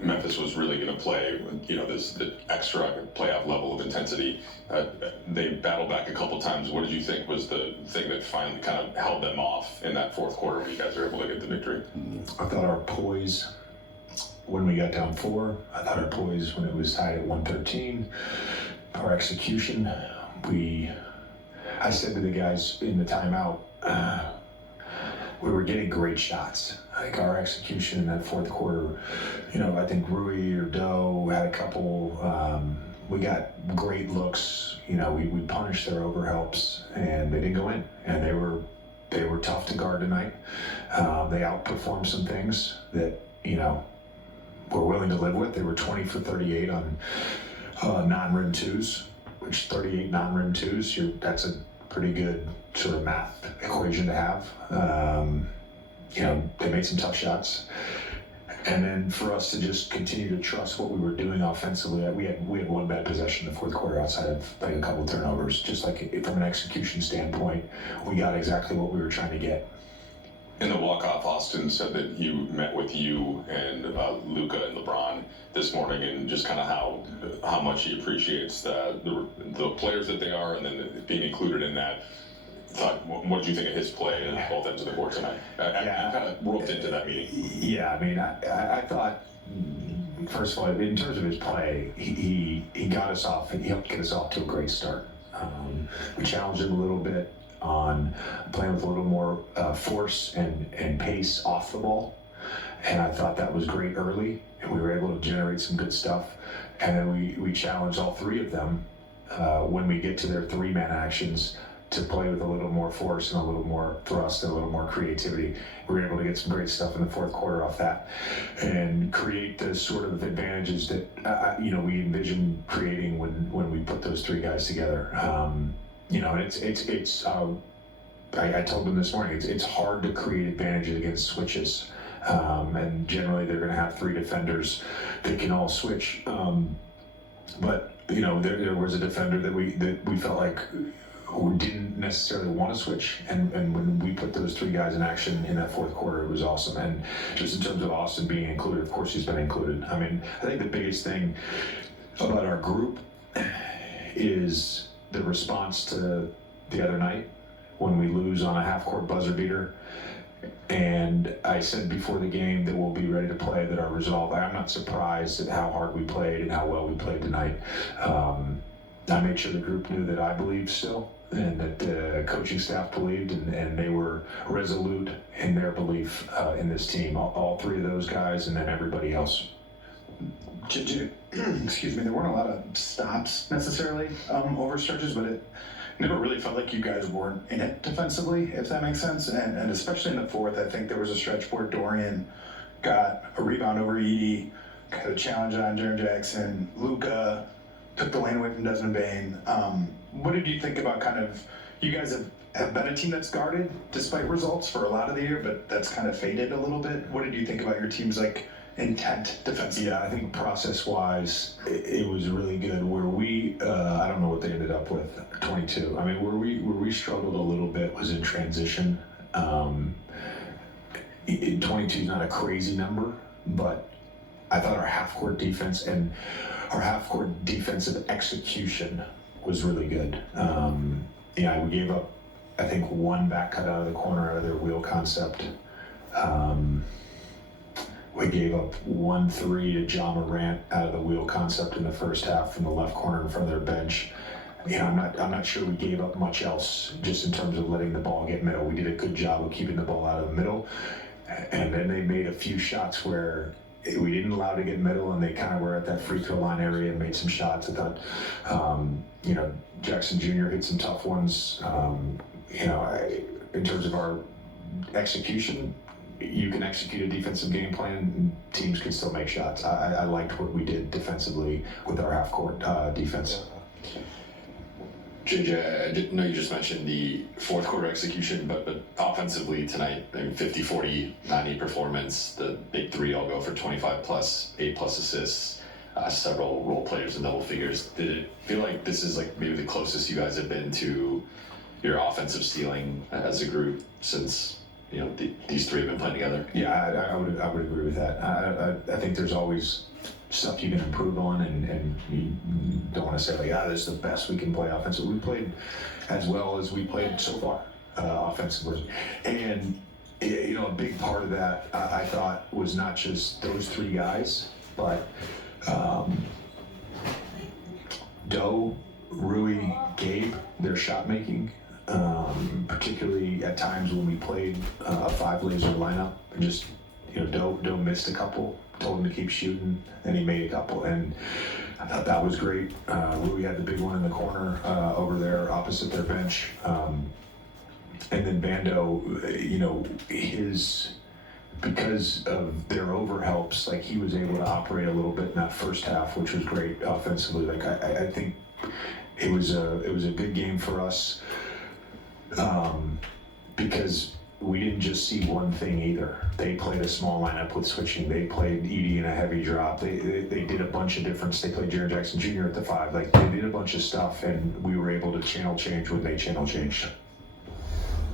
Memphis was really going to play, the extra playoff level of intensity. They battled back a couple times. What did you think was the thing that finally kind of held them off in that fourth quarter when you guys were able to get the victory? I thought our poise when we got down 4. I thought our poise when it was tied at 113. Our execution, I said to the guys in the timeout, we were getting great shots. I think our execution in that fourth quarter, I think Rui or Doe had a couple. We got great looks. We punished their overhelps, and they didn't go in. And they were tough to guard tonight. They outperformed some things that we're willing to live with. They were 20 for 38 on non-rim twos, which 38 non-rim twos. That's a pretty good sort of math equation to have. They made some tough shots. And then for us to just continue to trust what we were doing offensively, we had one bad possession in the fourth quarter outside of like a couple turnovers. Just like from an execution standpoint, we got exactly what we were trying to get. In the walk-off, Austin said that he met with you and Luka and LeBron this morning, and just kind of how much he appreciates the players that they are, and then being included in that. What did you think of his play at both ends of the court tonight? You kind of roped into that meeting. Yeah, I mean, I thought, first of all, in terms of his play, he got us off. He helped get us off to a great start. We challenged him a little bit on playing with a little more force and pace off the ball, and I thought that was great early, and we were able to generate some good stuff. And then we challenged all three of them when we get to their 3-man actions to play with a little more force and a little more thrust and a little more creativity. We were able to get some great stuff in the fourth quarter off that and create the sort of advantages that we envision creating when we put those 3 guys together. I told them this morning, it's hard to create advantages against switches. And generally they're going to have 3 defenders that can all switch. But there was a defender that we felt like who didn't necessarily want to switch, and when we put those 3 guys in action in that fourth quarter, it was awesome. And just in terms of Austin being included, of course he's been included. I mean, I think the biggest thing about our group is the response to the other night when we lose on a half-court buzzer beater. And I said before the game that we'll be ready to play, that our resolve. I'm not surprised at how hard we played and how well we played tonight. I made sure the group knew that I believed still, and that the coaching staff believed, and they were resolute in their belief in this team. All 3 of those guys, and then everybody else. JJ, excuse me, there weren't a lot of stops necessarily over stretches, but it never really felt like you guys weren't in it defensively, if that makes sense. And especially in the fourth, I think there was a stretch where Dorian got a rebound over Edey, got a challenge on Jaren Jackson, Luka took the lane away from Desmond Bane. What did you think about you guys have been a team that's guarded despite results for a lot of the year, but that's kind of faded a little bit. What did you think about your team's intent defensively? Yeah, I think process-wise, it was really good. Where we, I don't know what they ended up with, 22. I mean, where we struggled a little bit was in transition. 22 is not a crazy number, but I thought our half-court defense and our half-court defensive execution was really good. We gave up, I think, 1 back cut out of the corner out of their wheel concept. We gave up 1 3 to John Morant out of the wheel concept in the first half from the left corner in front of their bench. I'm not sure we gave up much else just in terms of letting the ball get middle. We did a good job of keeping the ball out of the middle, and then they made a few shots where we didn't allow to get middle, and they kind of were at that free throw line area and made some shots. I thought, Jackson Jr. hit some tough ones. In terms of our execution, you can execute a defensive game plan and teams can still make shots. I liked what we did defensively with our half-court defense. JJ, I didn't know you just mentioned the fourth quarter execution, but offensively tonight, 50, 40, 90 performance, the big 3 all go for 25 plus, 8 plus assists, several role players in double figures. Did it feel like this is maybe the closest you guys have been to your offensive ceiling as a group since these three have been playing together. Yeah, I would agree with that. I think there's always stuff you can improve on, and you don't want to say like, this is the best we can play offensively. We played as well as we played so far offensively, and a big part of that I thought was not just those three guys, but Doe, Rui, Gabe, their shot making. Particularly at times when we played a 5-laser lineup, and just Doe missed a couple, told him to keep shooting, and he made a couple, and I thought that was great. Rui had the big one in the corner over there opposite their bench, and then Bando, because of their overhelps, like he was able to operate a little bit in that first half, which was great offensively. Like I think it was a good game for us. Because we didn't just see one thing either. They played a small lineup with switching. They played Edie in a heavy drop. They did a bunch of different. They played Jaren Jackson Jr. at the 5. Like they did a bunch of stuff, and we were able to channel change when they channel changed.